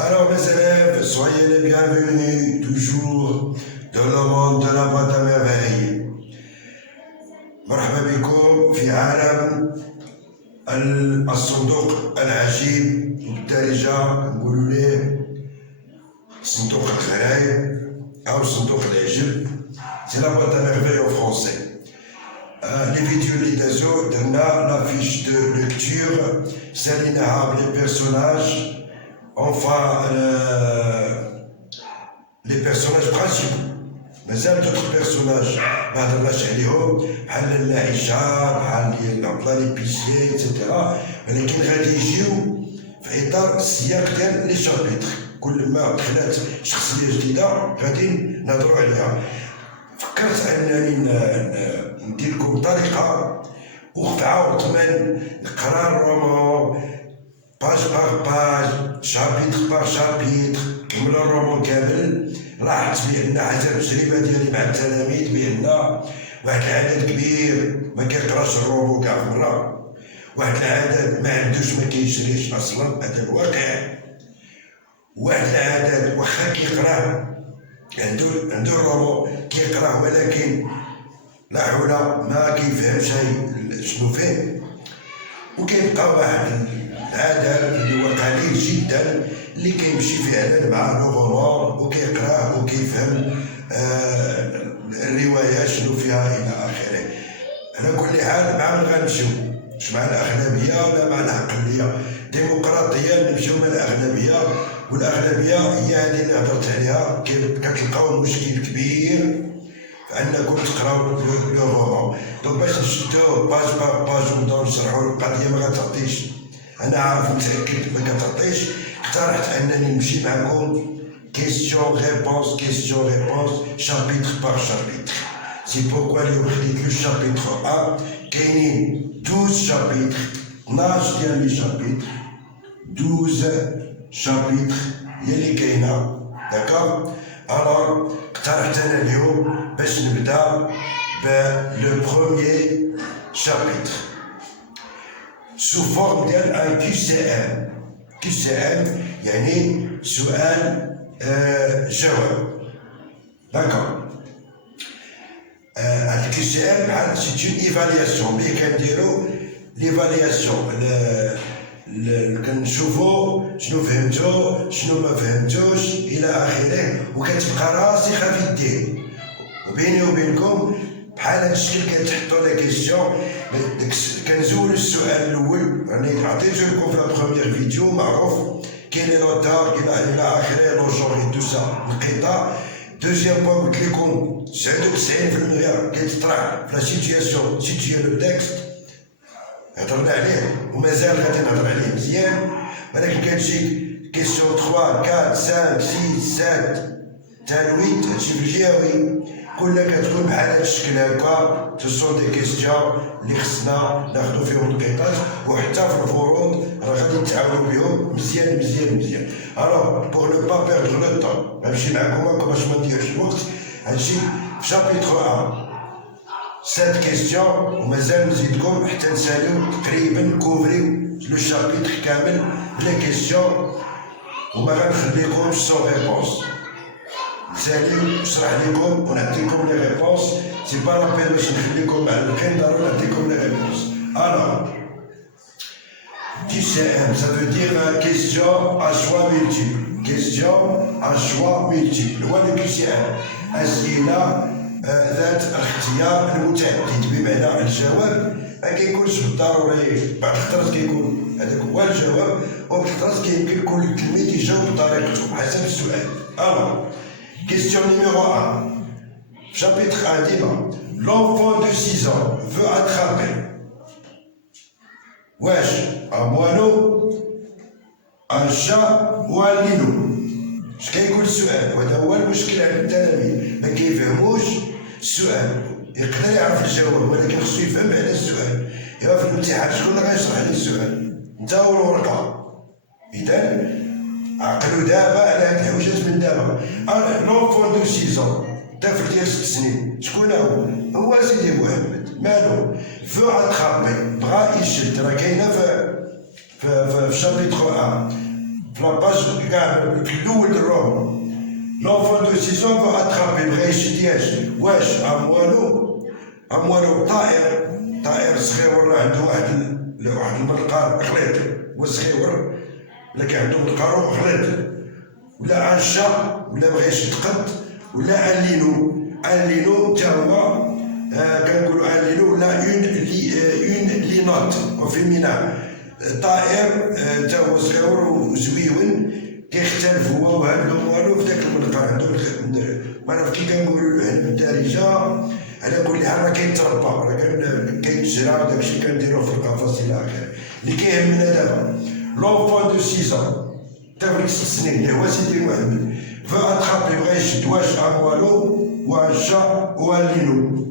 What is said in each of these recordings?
Alors mes élèves, soyez les bienvenus toujours dans le monde de la boîte à merveilles. مرحبا بكم في عالم الصندوق العجيب بالدارجة نقولوا ليه صندوق الغرايب أو صندوق العجب. C'est la boîte à merveilles en français. Les vidéos اللي دازو درنا la fiche de lecture ساليناها les personnages. Enfin, les personnages principaux. مازال d'autres personnages ما هضرناش عليهم بحال اللاعشة بحال العطلة ليبيسيي اكسيتيرا، ولكن غادي يجيو في إطار السياق ديال لي شابيتر. كل ما دخلات شخصية جديدة غادي نهضرو عليها. فكرت أنني ندير لكم طريقة وقفعة وثمن نقرا الرومون باج باغ باج شابيتر باغ شابيتر كمل الرومون كامل. لاحظت بأن حسب التجربة ديالي مع التلاميذ بأن واحد العدد كبير ما كيقراش الرومون كاع في مرة، واحد العدد ما عندوش ما كيشريش أصلا، هذا الواقع. واحد العدد واخا كيقراه عنده الرومون كيقراه ولكن لا حول ما كيفهمش شنو فيه. وكيبقى واحد العدد اللي هو قليل جدا اللي كيمشي فعلا مع لو رومون وكيقراه وكيفهم الرواية شنو فيها إلى آخره. على كل حال مع من غنمشيو؟ مش مع الأغلبية ولا مع الأقلية؟ ديمقراطيا نمشيو مع الأغلبية، والأغلبية هي هذه اللي هضرت عليها. كتلقاو مشكل كبير فأنكم تقراو لو رومون. دونك باش نشدوه باج باغ باج ونبداو نشرحو القضية ما غتعطيش، أنا عارف متأكد ما كتعطيش. اقترحت أنني نمشي معكم question réponse chapitre par chapitre. C'est pourquoi اليوم خديت لو chapitre 1. كاينين 12 chapitres 12 ديال لي chapitres 12 chapitres هي اللي كاينة. داكوغ. alors اقترحت أنا اليوم باش نبدا بلو بروميير chapitre sous forme ديال un QCM. QCM يعني سؤال جواب. داكوغ. هاد الQCM بحال سيت اون ايفالياسيون ملي كنديرو ليفالياسيون كنشوفو شنو فهمتو شنو ما فهمتوش الى اخره، وكتبقى راسخه في الذهن. وبيني وبينكم بحال هاد الشكل كتحطو لا كيسيون. كنزول السؤال الاول راني عطيتو لكم في لا بروميير فيديو معروف كاين لي لوتار كاين الى اخره لو جونغ تو سا انقطاع. دوزيام بوان قلت لكم 99% كيتطرح في لا سيتياسيون لو تكست هضرنا عليه ومازال غادي نهضر عليه مزيان. ولكن كتجيك كيسيون 3 4 5 6 7 حتى 8 هادشي في الجهوي كلها كتكون بحال هاد الشكل هكا. سوسون دي كيستيون اللي خصنا ناخدو فيهم القطاج، وحتى في الفروض راه غادي نتعاونو بهم مزيان مزيان مزيان. الوغ بوغ نو با بيردر لو طون غنمشي معكم باش ما نديرش الوقت. هادشي في شابيتر 1 7 كيستيون ومازال نزيدكم حتى نساليو تقريبا كوفريو لو شابيتر كامل بلا كيستيون، وما غنخليكمش سون ريبونس. نساليو نشرح لكم ونعطيكم لي ريبونس. سي با لابيل باش نخليكم معلقين ضروري نعطيكم لي ريبونس. الوغ QCM ça veut dire question à choix multiple. Question à choix multiple هو QCM أسئلة ذات الاختيار المتعدد، بمعنى الجواب ما كيكونش بالضروري. بعض الخطرات كيكون هذاك هو الجواب، وبعض الخطرات كيمكن كل تلميذ يجاوب بطريقته حسب السؤال. الوغ question numéro 1 chapitre 1 ديما l'enfant de 6 ans veut attraper واش un moineau un chat ou un linou. اش كيقول السؤال؟ وهذا هو المشكل عند التلاميذ، ما كيفهموش السؤال. يقدر يعرف الجواب ولكن خصو يفهم على السؤال. ايوا في الامتحان شكون اللي غيشرح ليه السؤال؟ انت والورقه. اذا عقلوا دابا على هاد الحويجات من دابا. لونفون دو 6 ans طفل ديال 6 سنين شكون هو سيدي محمد مالو فو اترابي بغا يشد. راه كاينه في شابيتر 1 في لاباج كاع في الاول الروم. لونفون دو 6 ans va attraper بغا يشد واش اموالو طائر صغير ولا عنده واحد الملقار خليط هو صغير ولا كان عنده ملقار خليط ولا ان شا ولا بغا يشد قط ولا ان لينو تا هو كنقولوا ان لينو ولا اون لينوت وفيمينا طائر تا هو صغير وزويون كيختلف هو وهاد والو في داك المنقار عندو ما عرف كي كنقولوا له بالدارجه على كل حال راه كيتربى راه كيتجرى وداكشي كنديروه في القفص الى اخره. اللي كيهمنا دابا لونفون دو 6 ans طفل 6 سنين اللي هو سيدي محمد فا اتخابي بغا يشد واش اموالو وان شا وان لينو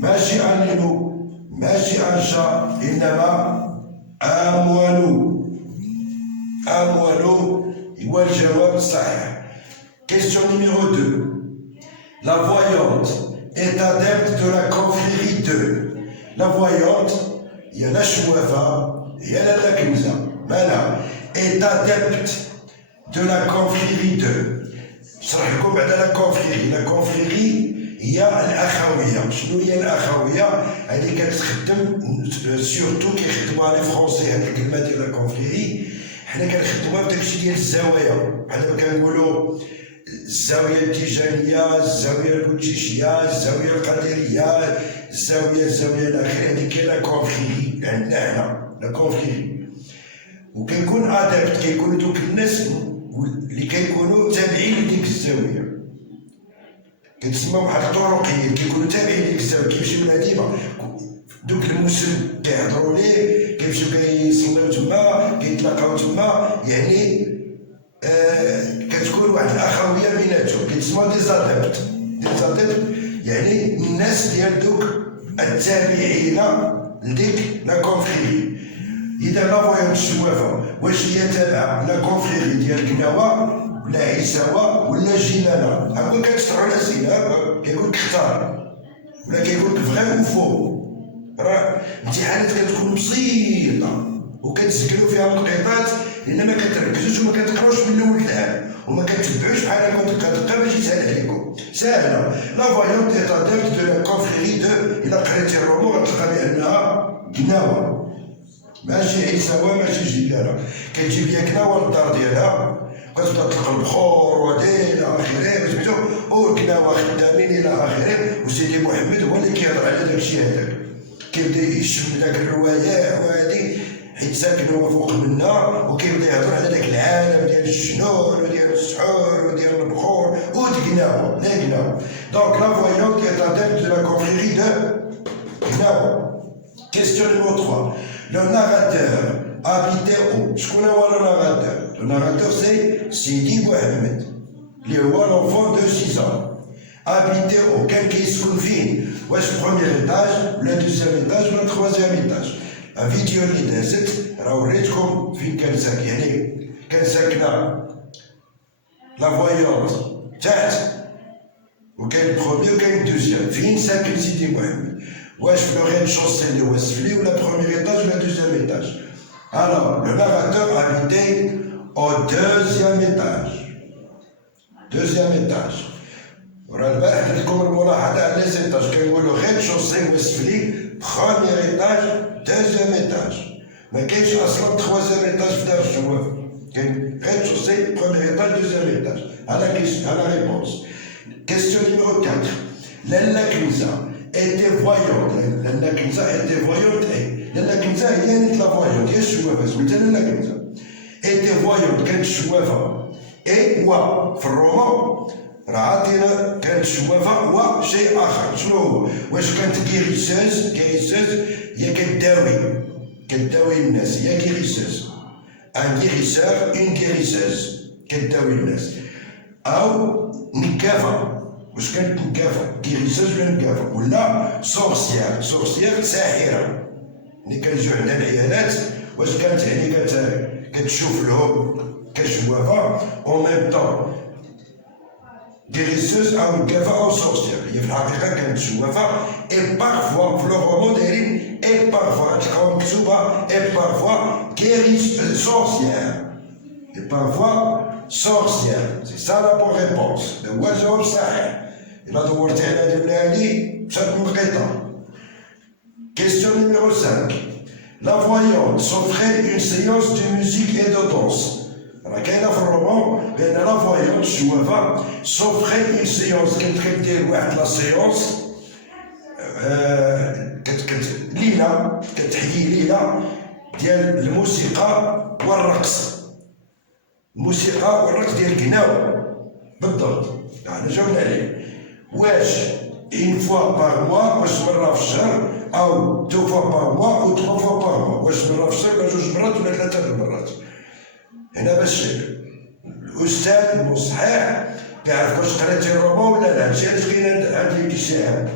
ماشي ان لينو ماشي ان شا انما اموالو هو الجواب الصحيح. Question numéro 2. La voyante est adepte de la confrérie 2. La voyante, il y a la chouafa, il y a la kouza. Voilà. Est adepte de la confrérie 2. Je vais vous parler de la confrérie. La confrérie, il y a l'akhawiya. شنو هي الأخوية؟ هذه كتخدم surtout كيخدموها لي فرونسي هذه الكلمة ديال لا كونفريري. حنا كنخدموها في داكشي ديال الزوايا. بحال دابا كنقولوا الزاوية التيجانية، الزاوية البوتشيشية، الزاوية القادرية، الزاوية الأخيرة هذيك هي لا كونفريري عندنا هنا لا كونفريري. وكيكون أدابت كيكونوا دوك الناس اللي كيكونوا تابعين لديك الزاوية. كتسمى واحد الطرقيين كيكونوا تابعين لديك الزاوية كيمشيو لها ديما دوك المسلم كيهضروا ليه كيمشيو كيصليو تما كيتلاقاو تما يعني كتكون واحد الاخويه بيناتهم كيتسموا ديزادبت يعني الناس ديال دوك التابعين لديك لا كونفريري. اذا لا فويون الشوافه واش هي تابعه لا كونفريري ديال كناوه ولا عيساوه ولا جنانه؟ هاكا كتشرحوا الاسئله كيقول لك اختار ولا كيقول لك فغي وفو. راه امتحانات كتكون بسيطه وكتسكلوا فيها التقيطات لان ما كتركزوش وما كتقراوش من الاول للعام وما كتبعوش بحال هكا دقه باش يسهل عليكم. ساهله. لا فويونت ايت ادابت دو لا كونفريري دو. الا قريتي الرومو غتلقى بانها كناوه ماشي عيساوه ماشي جيلانه. كتجيب ليا كناوه للدار ديالها كتبدا تلقى البخور ودي الى اخره سميتو والكناوه خدامين الى اخره. وسيدي محمد هو اللي كيهضر على داكشي هذاك كيبدا يشم داك الروايح وهادي حيت ساكن هو فوق منا وكيبدا يهضر على داك العالم ديال الجنون وديال السحور وديال البخور ودقناوه لا قناوه. دونك لا فويونت ايت ادابت دو لا كونفريري دو قناوه. Question numéro 3. Le narrateur habitait où? شكون هو le narrateur? Le narrateur c'est Sidi Mohamed اللي هو l'enfant de 6 ans. Habitait où? كان كيسكن فين؟ واش البروميير ايطاج ولا دوزيام ايطاج ولا تخوازيام ايطاج؟ الفيديو اللي دازت راه وريتكم فين كان ساكن يعني كان ساكنه لا فويونت تحت وكاين البروميير وكاين الدوزيام. فين ساكن سيدي محمد؟ واش في لو ريد شوسي اللي هو السفلي ولا بروميير ايطاج ولا دوزيام ايطاج؟ Alors, le narrateur habitait au deuxième étage. Deuxième étage. وراه البارح درت لكم الملاحظه على لي زيتاج كنقولوا غير شوسي والسفلي بروميير ايطاج دوزيام ايطاج. ما كاينش اصلا تخوازيام ايطاج في دار الجواف. كاين غير شوسي بروميير ايطاج دوزيام ايطاج. هذا ريبونس. كيستيون نيميرو 4. لالا كنزه était voyante. لالا كنزه était voyante لالا كنزه هي نيت لا فويونت هي الشوافه سميتها لالا كنزه. était voyante كانت الشوافه و في الرومان راه عطينا كانت الشوافه وشيء اخر. شنو هو؟ واش كانت كيريسوز هي كداوي الناس هي كيريسوز ان كيريسور اون كيريسوز كداوي الناس او نكافه. واش كانت نكافه كيريسوز ولا نكافه ولا سورسيير ساحره اللي كيجيو عندها العيالات واش كانت يعني كتشوف لهم كشوافه او ميم طون guérisseuse او نكافه او سورسيير. هي في الحقيقه كانت شوافه اي بارفوا في لو رومون دايرين et parfois sorcière. Et parfois sorcière. C'est ça la bonne réponse. Le oiseau صحيح. إلا دورتي على هذه ولا هذه مشات منقطة. Question numéro 5. La voyante s'offrait une séance de musique et de danse. راه كاينه في الرومان بان لا فويونت الشوافه s'offrait une séance كتخيب دير واحد لا سيونس ليله كتحيي ليله ديال الموسيقى والرقص. الموسيقى والرقص ديال الكناوه بالضبط. حنا جاوبنا عليه. واش une fois par mois واش مره في الشهر او deux fois par mois ou trois fois par mois واش مره في الشهر ولا جوج مرات ولا ثلاثه المرات. هنا باش الاستاذ المصحح كيعرف واش قريتي الرومان ولا لا. هادشي علاش كاين هاد الاجتهاد.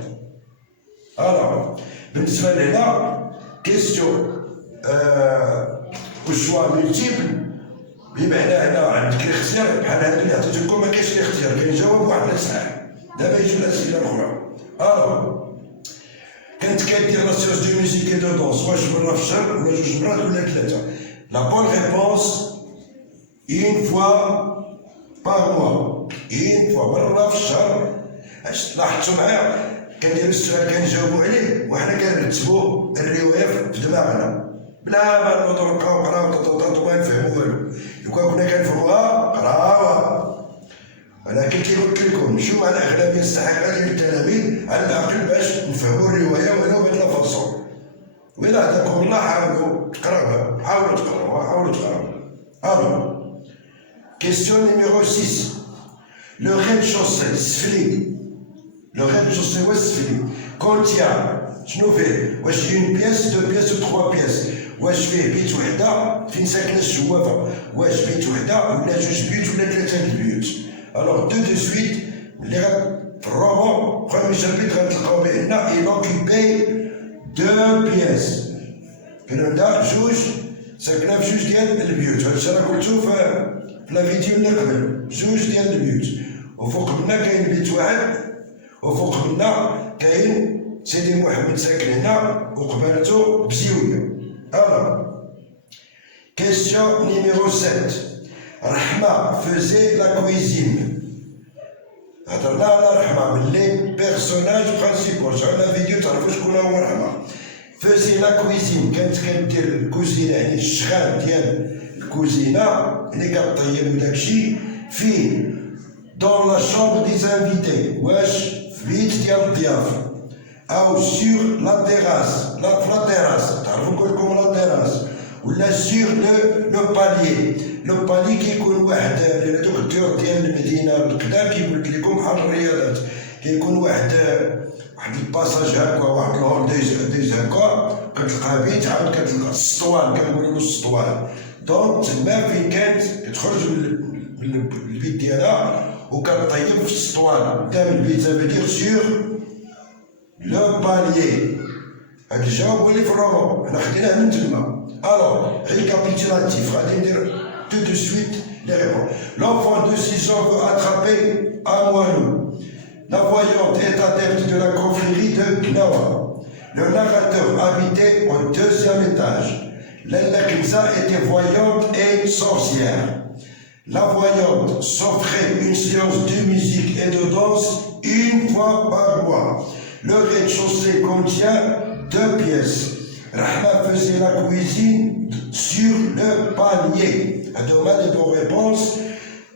الوغ بالنسبه لهنا كيستيون والشوا ملتيبل بمعنى هنا عندك الاختيار بحال هادو اللي عطيت لكم ما كاينش الاختيار كاين جواب واحد اللي صحيح. دابا يجيو الاسئله الاخرى. الوغ كانت كدير لا سيونس دو ميوزيك اي دو دونس واش مره في الشهر ولا جوج مرات ولا ثلاثه. لا بون ريبونس une fois par mois. une fois مرة في الشهر. لاحظتوا معايا كندير السؤال كنجاوبوا عليه وحنا كنرتبوا الرواية في دماغنا بلا ما نوضو نبقاو نقراو ما نفهمو والو. لو كان كنا كنفهموها قراوها. ولكن كي قلت لكم نمشيو مع الأغلبية السحيقة ديال التلاميذ على الأقل باش نفهمو الرواية ولو بهاد لا فاصون. وإلا هداكم الله حاولوا تقراوها. حاولوا تقراوها. الو Question numéro 6. Le rez-de-chaussée, sfli. Le rez-de-chaussée, ouais, sfli. Contient, شنو فيه؟ واش فيه une pièce, deux pièces ou trois pièces. واش فيه بيت وحدة فين ساكنة الشوافة. واش بيت وحدة ولا جوج بيوت ولا ثلاثة البيوت. Alors tout de suite, اللي في الرومان premier chapitre غتلقاو بأن il occupait deux pièces. كان عندها جوج ساكنة في جوج ديال البيوت. هادشي راه قلتو في لا فيديو اللي قبل. جوج ديال البيوت وفوق منا كاين بيت واحد وفوق منا كاين سيدي محمد ساكن هنا وقبالته بزيويه. الوغ كيستيون نيميرو 7. رحمة faisait la cuisine. هضرنا على رحمة من لي بيرسوناج برانسيبال. شعلنا فيديو تعرفوا شكون هو رحمة. faisait la cuisine كانت كدير الكوزينة يعني الشغال ديال الكوزينة اللي كطيب وداكشي فين دون لا شومبر دي زانفيتي واش في بيت ديال الضياف او سور لا تيراس لا تيراس تعرفوا كلكم لا تيراس ولا سور لو بالي. لو بالي كيكون واحد دوك الديور ديال المدينه القدام كيقول لكم بحال الرياضات كيكون واحد الباساج هكا واحد الهول ديز هكا كتلقى بيت عاود كتلقى السطوان كنقولوا له السطوان. دونك تما فين كانت كتخرج من البيت ديالها وكطيب في السطوان قدام البيت. زعما دير سيغ لو باليي. هاد الجواب هو اللي في الرومان حنا خديناه من تما. الوغ ريكابيتولاتيف غادي ندير تو دو سويت لي ريبون. L'enfant de 6 ans veut attraper un moineau. La voyante est adepte de la confrérie de Gnawa. Le narrateur habitait au 2e étage. La Kinza était voyante et sorcière. La voyante s'offrait une séance de musique et de danse une fois par mois. Le rez-de-chaussée contient 2 pièces. Rahma faisait la cuisine sur le palier. À demain les bonnes réponses.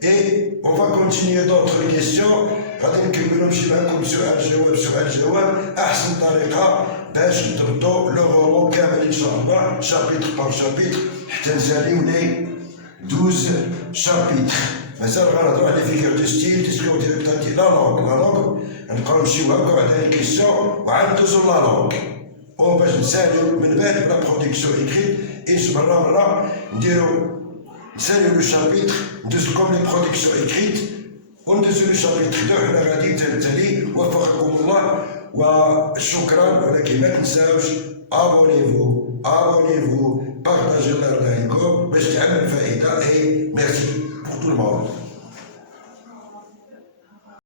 Et on va continuer d'autres questions. غادي نكملوا نمشي معكم سؤال جواب احسن طريقه باش نضبطوا لو رومان كامل ان شاء الله شابيتر بار شابيتر حتى نساليو لي 12 شابيتر. مازال غنهضروا على فيغور دو ستيل ديسكور ديريكتاتي لا لونغ نبقاو نمشيو هكا بعد لي كيسيون وعاد ندوزو لا لونغ باش نساليو من بعد بلا برودكسيون ايكريت ايش مره نديرو نساليو لو شابيتر ندوز لكم لي برودكسيون ايكريت وندوزو لو شابيتر 2 حنا غادي تالي وفقكم الله وشكرا. ولكن ما تنساوش abonnez-vous partagez la vidéo باش تعمل فائده. et merci pour tout le monde.